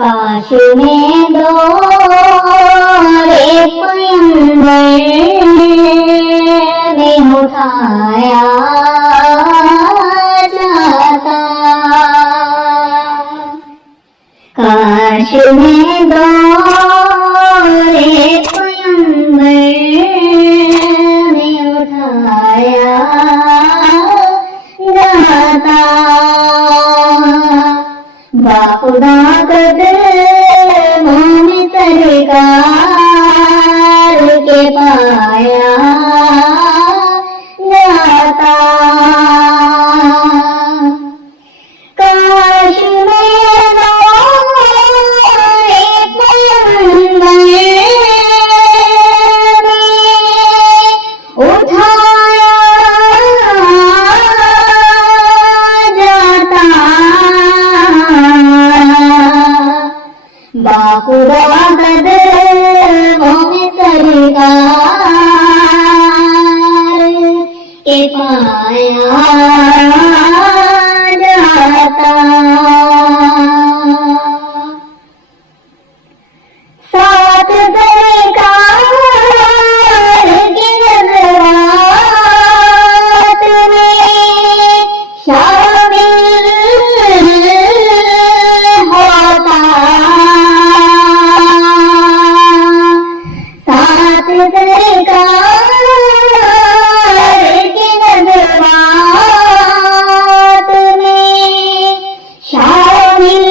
काश में दौरे पैगंबर में उठाया जाता। काश में दौरे पैगंबर में उठाया जाता। बाखुदा कदमों में सरकार के पाया जाता। काश में दौरे पैगंबर में उठाया जाता। बाखुदा कदमों में सरकार के पाया जाता। साथ सरकार की नज़रात में शामिल होता। साथ सरकार की नज़रात में शामिल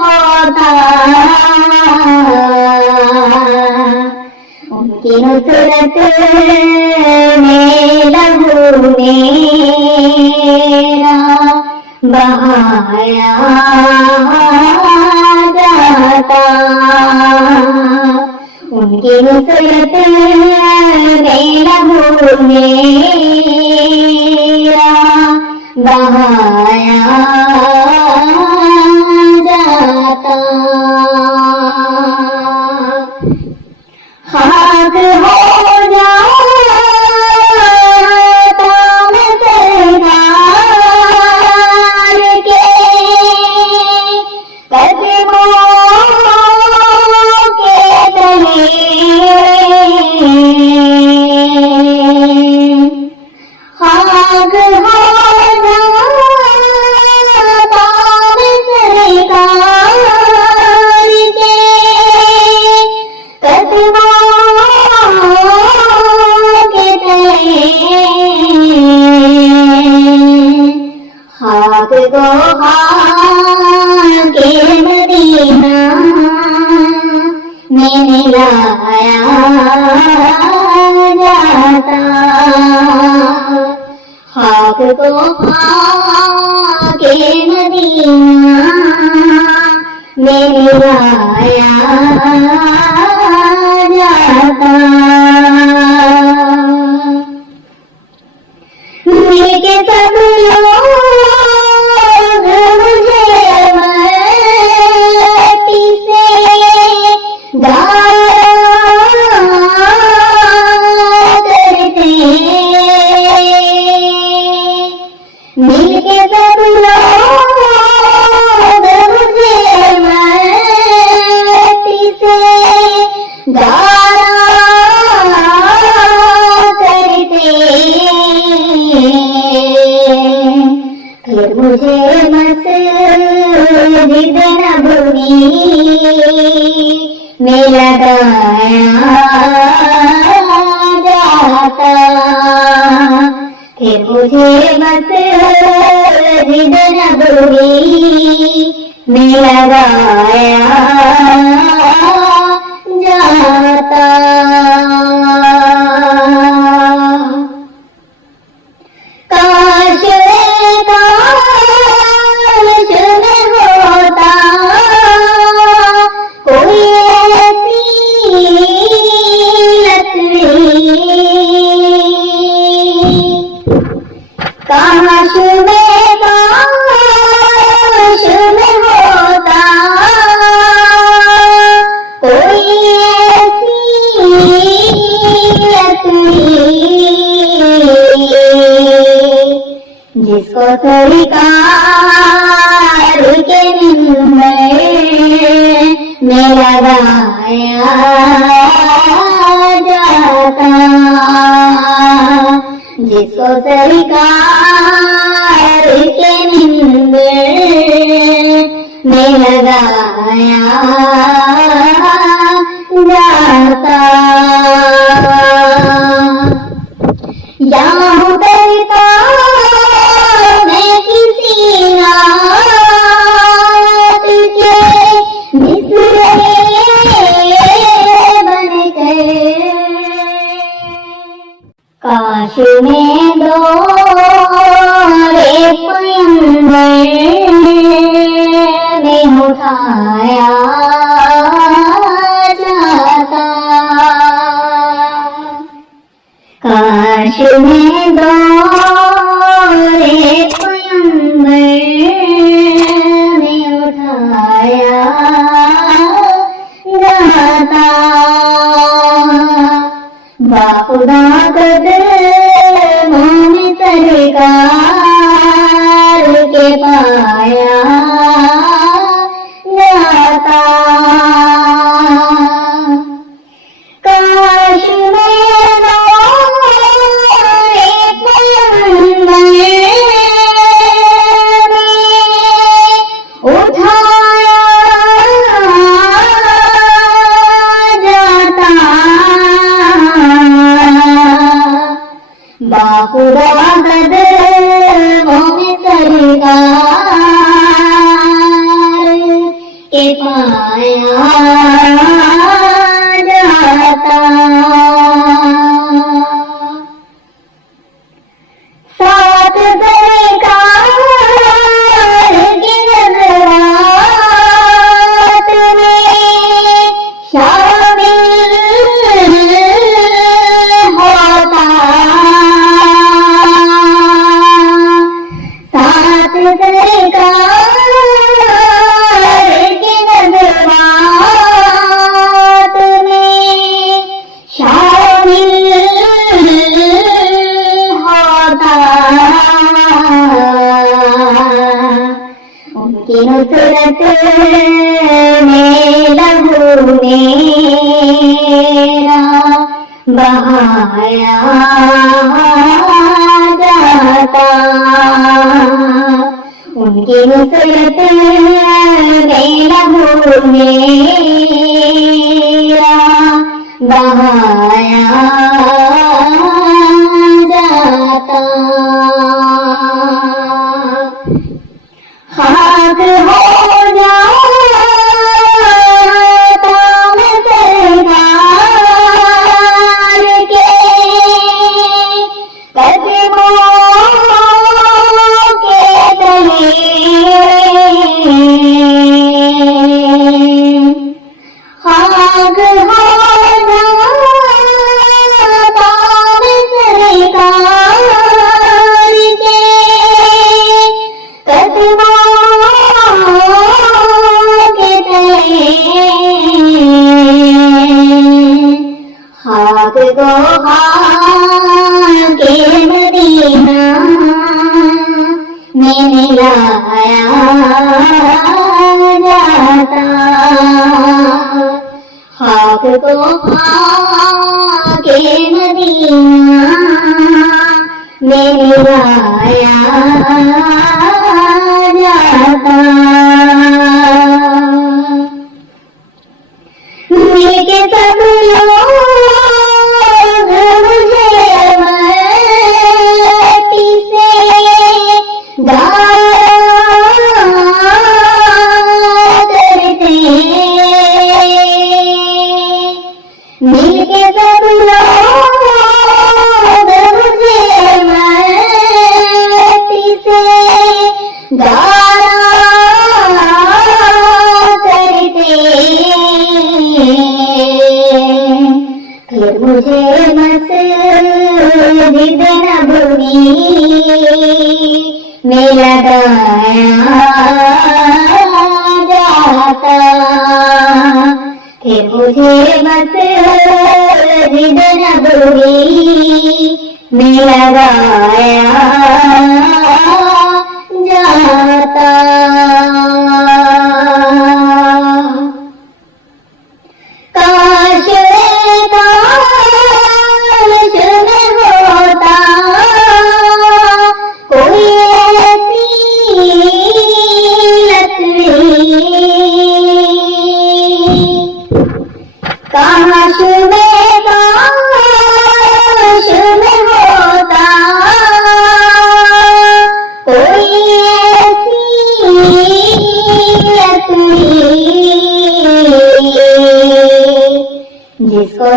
होता। उनकी नुसरत में लहू मेरा बहाया जाता। उनकी नुसरत में लहू मेरा बहाया जाता। खाक हो जाता मैं सरकार के कदमों के तले। खाक हो जाता मैं सरकार के कदमों के तले। खाक को खाके मदीना में मिलाया जाता। खाक को खाके मदीना में मिलाया जाता। मिलके सब लोग मुझे मट्टी से गाया करते। मिलके सब लोग मुझे मट्टी से गाया करते। फिर मुझे मस्जिद नबवी में लगाया जाता। फिर मुझे मस्जिद नबवी में लगाया जाता। काश में होता कोई ऐसी लकड़ी। काश में होता कोई जिसको स्वीकार के में लगाया जाता, जिसको सरकार के मिंबर में लगाया जाता। यहाँ करता मैं किसी रात के मिसरे बनकर, काश में दौरे पैगंबर में उठाया जाता, काश में दौरे पैगंबर में उठाया जाता। बाखुदा कदमों में सरकार के पाया जाता, काश में दौरे पैगंबर में उठाया जाता। बाखुदा कदमों में सरकार के पाया जाता। साथ सरकार की नज़रात में शामिल होता, साथ सरकार की नज़रात में शामिल होता। उनकी नुसरत में लहू मेरा बहाया जाता, उनकी नुसरत में लहू मेरा बहाया जाता। खाक हो जाता मैं सरकार के कदमों के तले, खाक हो जाता मैं सरकार के कदमों के तले, खाक को खाके मदीना में मिलाया जाता, खाक को खाके मदीना में मिलाया जाता। मिलके सब लोग मुझे मट्टी से गाया करते, मिलके सब लोग मुझे मट्टी से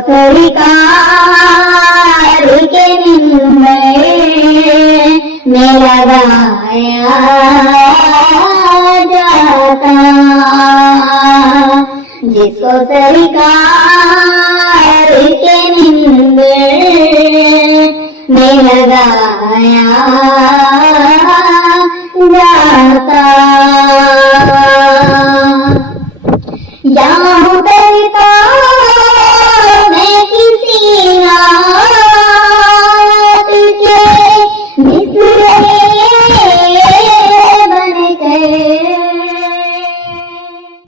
स्वीकार के में लगाया जाता, जिसको स्वीकार के में लगाया जाता।